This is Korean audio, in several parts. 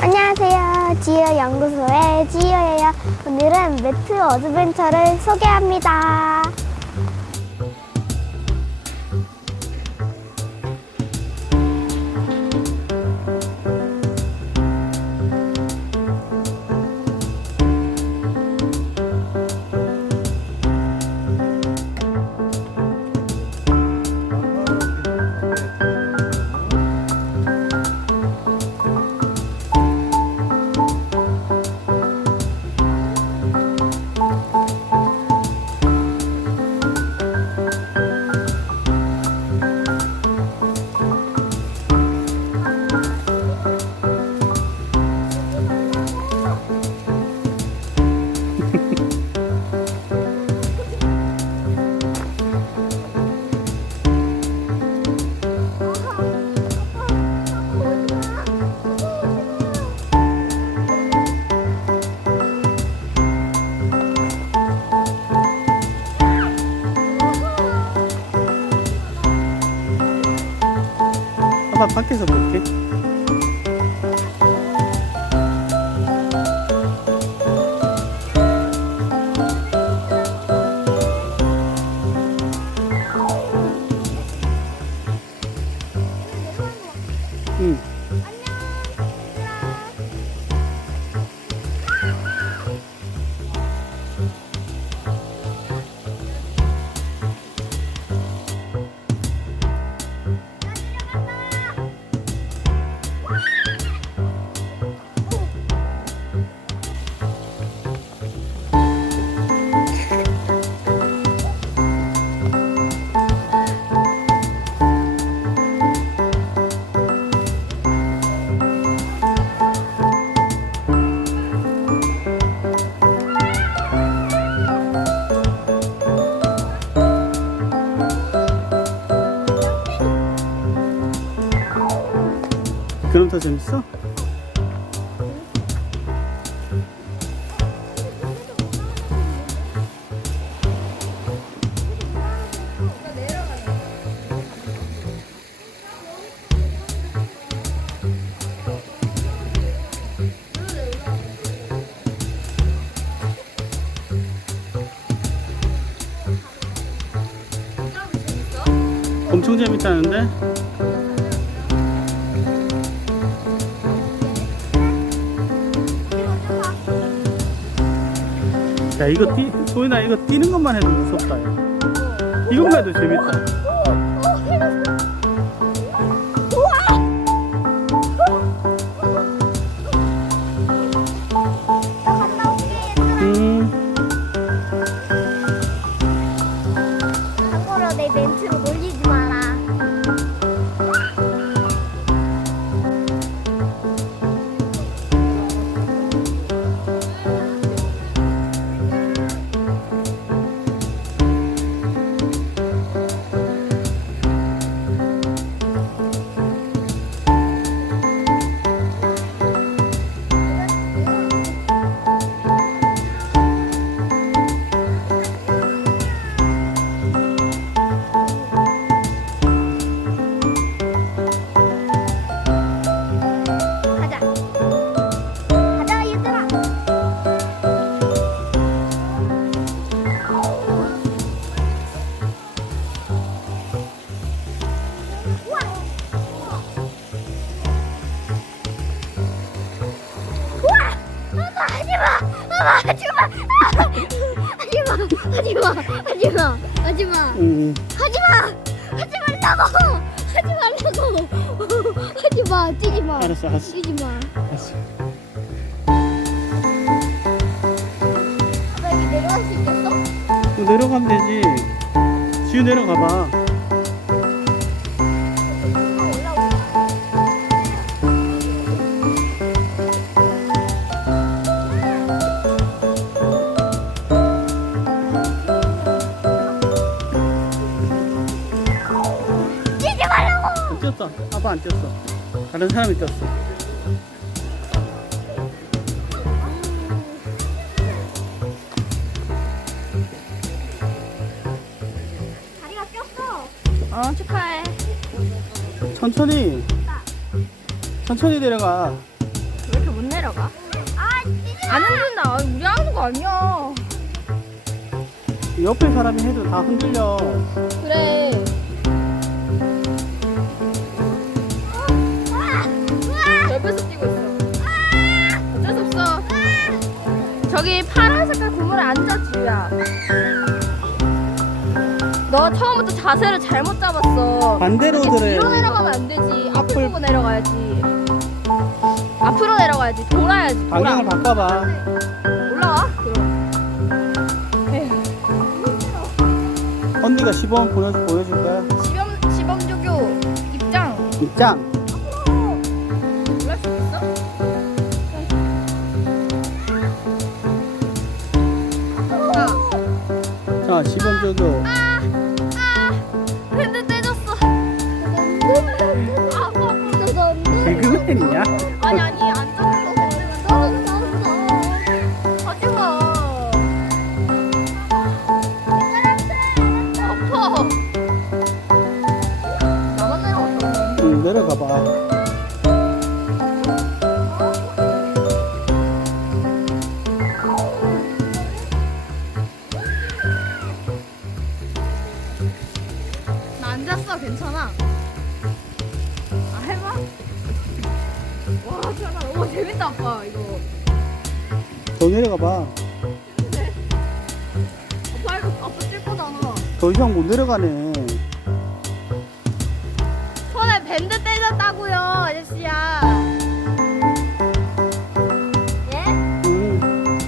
안녕하세요. 지우 연구소의 지우예요. 오늘은 매트 어드벤처를 소개합니다. 아빠 밖에서 볼게. 응. 그럼 더 재밌어? 엄청 재밌다는데? 야, 이거 소연아, 이거 뛰는 것만 해도 무섭다. 야. 이것만 해도 재밌다. 참고로 내 멘트로 놀리지 마라. 가자. 가자, 얘들아. 우와. 우와. 하지마. 하지 말라고. 하지마. 뛰지마. 알았어. 뛰지마. 알았어. 아빠 여기 내려갈 수 있겠어? 내려가면 되지. 지우 내려가봐. 뛰지 말라고. 안 뛰었어. 아빠 안 뛰었어. 다른 사람이 뛰었어. 다리가 꼈어. 아, 축하해. 천천히 내려가. 왜 이렇게 내려가. 아 뛰지 마. 안 흔든다. 우리 하는 거 아니야. 옆에 사람이 해도 다 흔들려. 그래. 옆에서 뛰고 있어. 어쩔 수 없어. 저기 파란 색깔 고무에 앉아, 지우야. 너 처음부터 자세를 잘못 잡았어. 반대로 이렇게 들어야지. 뒤로 내려가면 안 되지. 앞을 앞을- 보고 내려가야지. 앞으로 내려가야지. 돌아야지. 돌아. 방향을 바꿔봐. 올라와. 그럼. 에휴. 언니가 시범 보여줄 거야. 시범조교 입장. 입장. 올라갈 수 있어? 자, 시범 적용. 밴드 떼졌어. 아파. 개그맨이냐? 아니 안 잡았어. 하지마. 아파. 나만 내려갔다. 응, 내려가봐. 나 앉았어. 괜찮아. 아 해봐. 와 편하다. 오 재밌다 아빠 이거. 더 내려가봐. 아빠 이거 아빠 찔 거잖아. 더 이상 못 내려가네. 손에 밴드 떼졌다고요 아저씨야. 예? 응,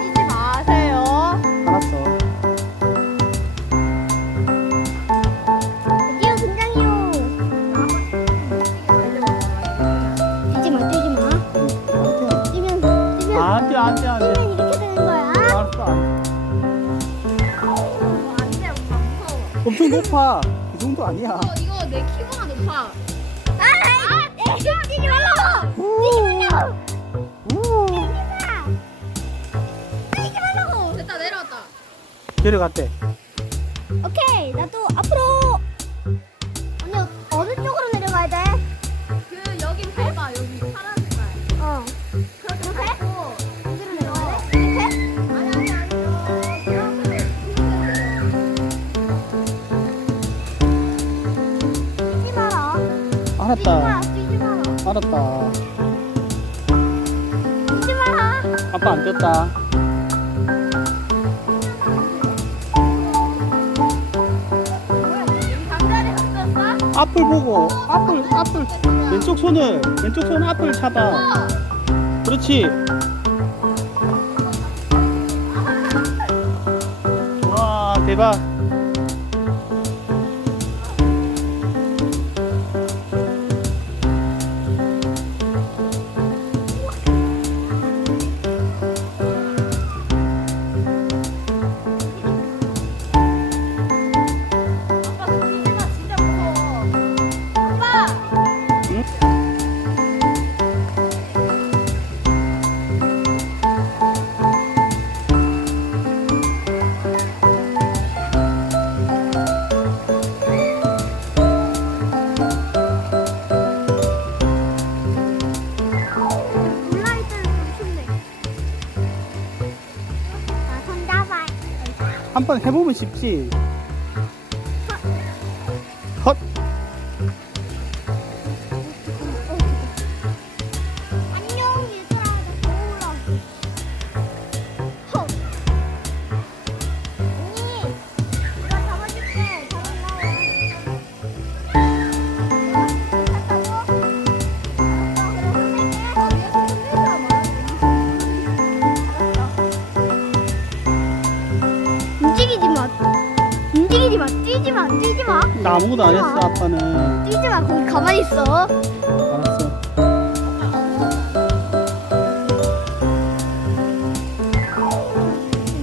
뛰지 마세요. 알았어. 드디어 등장이요. 뛰지 마 뛰지 마. 응, 뛰면 안 돼, 안 돼, 안 돼. 뛰면 이렇게 되는 거야. 알았어, 안 안돼 엄마 무서워. 돼. 엄청 높아. 그 정도 아니야. 이거 내 키보다 높아. 뛰지 말라고. 뛰지 말라고. 우, 뛰지 말라고. 됐다 내려왔다. 내려갔대. 오케이 나도 앞으로. 언니 어느 쪽으로 내려가야 돼? 그 여기 밟아 여기 파란 색깔. 어. 그렇게 이렇게? 밟고. 어디로 내려가야 돼? 이렇게? 아니. 뛰지 마라. 뛰지 알았다. 마. 뛰지 마라. 알았다. 뛰지 마라. 아빠 안 떴다. 잠자리 없었어? 앞을 보고, 앞을. 왼쪽 손 앞을 잡아. 그렇지. 와, 대박. 아빠 그 기계가 진짜 무서워. 아빠. 응? 올라올 때는 좀 쉽네. 나손 잡아. 한번 해보면 쉽지. 헛. 안녕 얘들아 나 올라올게. 헉. 언니 내가 잡아줄게. 잘 움직이지 마. 움직이지 마. 뛰지 마. 뛰지 마. 나 아무것도 안 했어, 아빠는. 뛰지 마. 거기 가만히 있어. 알았어.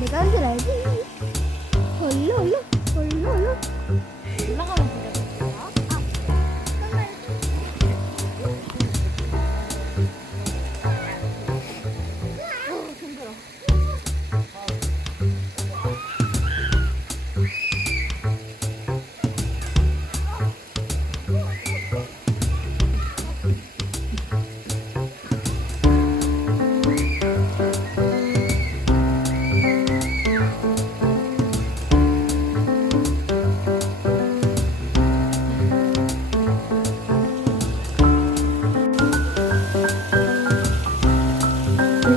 내가 한 줄 알지? 얼른. 올라가면 되겠다.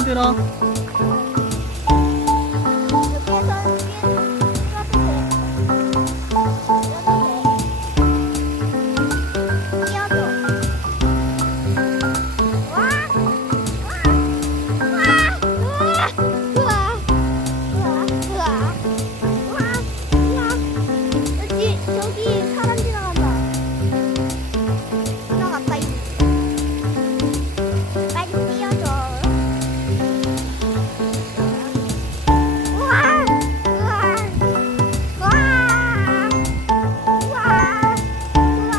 힘들어. 저기 사람 지나간다. 지나갔다 이제. 빨리 뛰어줘. 우와, 우와, 우와, 우와, 우와,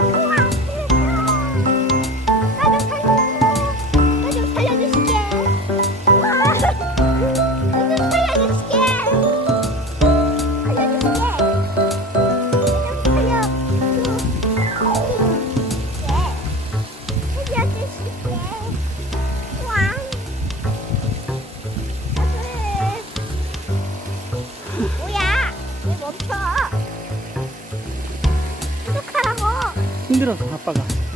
우와, 나좀 살려줘. 나좀 살려주시게. 우와, 나좀 살려주시게. 뭐야? 왜 멈춰? 구독하라고. 힘들어서 아빠가.